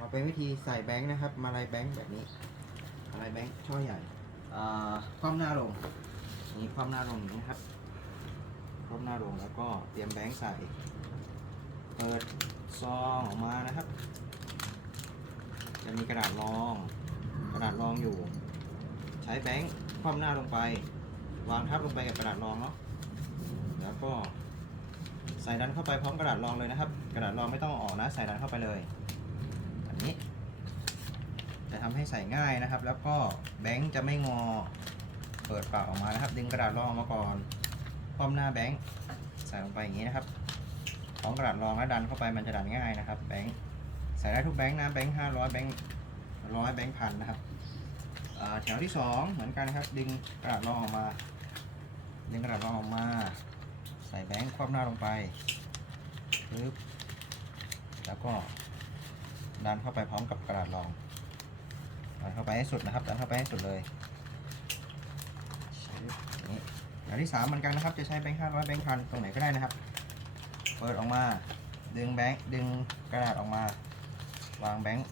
เอาเป็นวิธีใส่แบงค์นะครับ มาลายแบงค์แบบนี้มาลายแบงค์ช่อใหญ่คว่ำหน้าลงนี่คว่ำหน้าลงอย่างนี้นะครับคว่ำหน้าลงแล้วก็เตรียมแบงค์ใส่ เปิดซองออกมานะครับ จะมีกระดาษรอง กระดาษรองอยู่ ใช้แบงค์คว่ำหน้าลงไป วางทับลงไปกับกระดาษรองเนาะแล้วก็ใส่ดันเข้าไปพร้อมกระดาษรองเลยนะครับ กระดาษรองไม่ต้องออกนะ ใส่ดันเข้าไปเลย จะทำให้ใส่ง่ายนะครับ แล้วก็แบงค์จะไม่งอ เปิดปากออกมานะครับ ดึงกระดาษรองออกมาก่อนคว่ำหน้าแบงค์ใส่ลงไปอย่างนี้นะครับพร้อมกระดาษรองแล้วดันเข้าไปมันจะดันง่ายนะครับ แบงค์ใส่ได้ทุกแบงค์นะแบงค์ห้าร้อยแบงค์ร้อยแบงค์พันนะครับแถวที่สองเหมือนกันครับ ดึงกระดาษรองออกมา ดึงกระดาษรองออกมา ใส่แบงค์คว่ำหน้าลงไปปึ๊บแล้วก็ดันเข้าไปพร้อมกับกระดาษรอง ดันเข้าไปให้สุดนะครับดันเข้าไปให้สุดเลยชึบอย่างนี้อย่างที่สามเหมือนกันนะครับ จะใช้แบงค์ห้าร้อยแบงค์พันตรงไหนก็ได้นะครับ เปิดออกมา ดึงแบงค์ดึงกระดาษออกมา วางแบงค์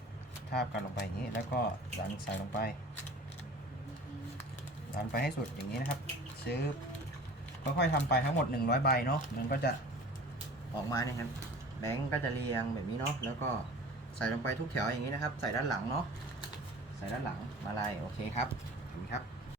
ทาบกันลงไปอย่างนี้ แล้วก็ดันใส่ลงไป ดันไปให้สุดอย่างนี้นะครับชึบค่อยๆทำไปทั้งหมด 100 ใบเนาะ มันก็จะออกมาเนี่ยครับ แบงค์ก็จะเรียงแบบนี้เนาะ แล้วก็ใส่ลงไปทุกแถวอย่างนี้นะครับ ใส่ด้านหลังเนาะ ใส่ด้านหลังมาลายโอเคครับเห็นไหมครับ